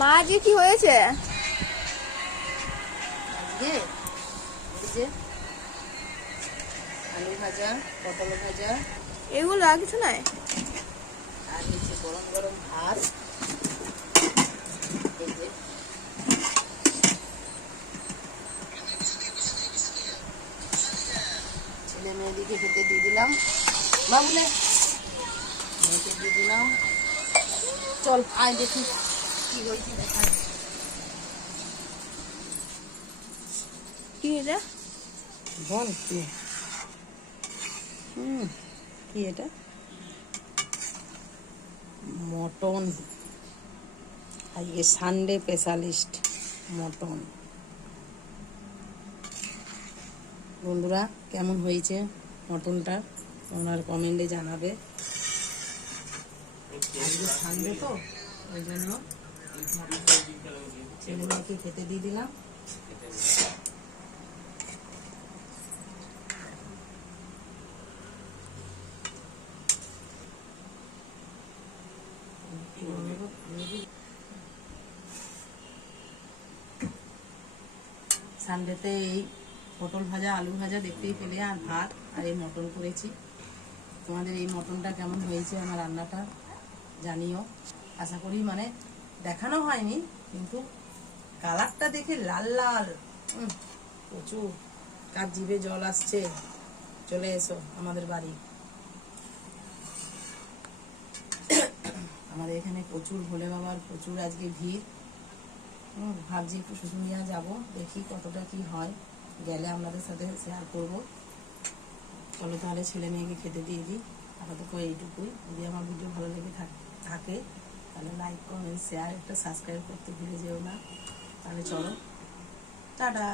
মা আজকে কি হয়েছে? আজকে এই যে আলু ভাজা, পটল ভাজা, এগুলো আর কিছু নাই? আর হচ্ছে গরম গরম ভাত। এই যে ছেলে মেয়েদিকে খেতে দিয়ে দিলাম, বাবুলে মেয়েকে দিয়ে দিলাম। চল আয় দেখি কি হয়েছে দেখায়। কি এটা? বল কি? কি এটা? মটন, আজকে সানডে স্পেশালিস্ট মটন। বন্ধুরা কেমন হয়েছে মটনটা তোমরা কমেন্টে জানাবে। আজকে সানডে তো ওই জন্য ছেলে মেয়েকে খেতে দিয়ে দিলাম। সানডেতে এই পটল ভাজা, আলু ভাজা দেখতেই পেলে, আর ভাত, আর এই মটন করেছি। তোমাদের এই মটনটা কেমন হয়েছে আমার রান্নাটা জানিও। আশা করি মানে দেখানো হয়নি কিন্তু কালারটা দেখে লাল লাল, প্রচুর। কার জিভে জল আসছে, চলে এসো আমাদের বাড়ি। আমাদের এখানে প্রচুর ভোলে বাবার প্রচুর আজকে ভিড়। ভাবছি একটু শুশুনিয়া যাব, দেখি কতটা কি হয়, গেলে আপনাদের সাথে শেয়ার করব। চলো তাহলে ছেলে মেয়েকে খেতে দিয়ে দিই। আপাতত এইটুকুই। যদি আমার ভিডিও ভালো লেগে থাকে তাহলে লাইক, কমেন্ট, শেয়ার, একটা সাবস্ক্রাইব করতে ভুলে যেও না। তাহলে চলো, টাটা।